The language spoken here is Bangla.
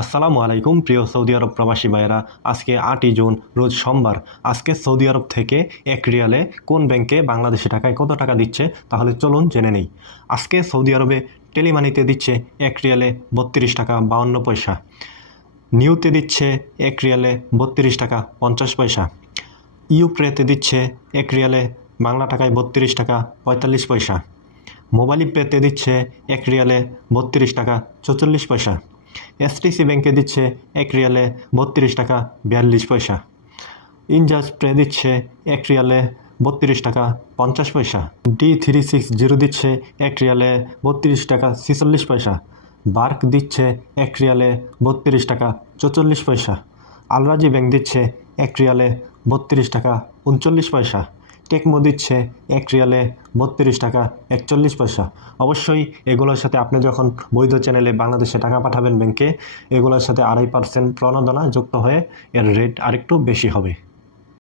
আসসালামু আলাইকুম প্রিয় সৌদি আরব প্রবাসী ভাইয়েরা। আজকে 8ই জুন রোজ সোমবার। আজকে সৌদি আরব থেকে 1 রিয়ালে কোন ব্যাংকে বাংলাদেশি টাকায় কত টাকা দিচ্ছে তাহলে চলুন জেনে নেই। আজকে সৌদি আরবে টেলিমানিতে দিচ্ছে 1 রিয়ালে 32 টাকা 52 পয়সা, নিউতে দিচ্ছে 1 রিয়ালে 32 টাকা 50 পয়সা, ইউপ্রেতে দিচ্ছে 1 রিয়ালে বাংলা টাকায় 32 টাকা 45 পয়সা, মোবাইল পেতে দিচ্ছে 1 রিয়ালে 32 টাকা 44 পয়সা, এসটিসি ব্যাংকে দিচ্ছে 1 রিয়ালে 32 টাকা 42 পয়সা, ইনজাজ পে দিচ্ছে 1 রিয়ালে 32 টাকা 50 পয়সা, D360 দিচ্ছে 1 রিয়ালে 32 টাকা 46 পয়সা, বার্ক দিচ্ছে 1 রিয়ালে 32 টাকা 44 পয়সা, আলরাজি ব্যাংক দিচ্ছে 1 রিয়ালে 32 টাকা 39 পয়সা, টেকমো দিচ্ছে 1 রিয়ালে 32 টাকা 41 পয়সা। অবশ্যই এগুলোর সাথে আপনি যখন বৈধ চ্যানেলে বাংলাদেশে টাকা পাঠাবেন ব্যাংকে, এগুলোর সাথে 2.5% প্রণোদনা যুক্ত হয়ে এর রেট আরেকটু বেশি হবে।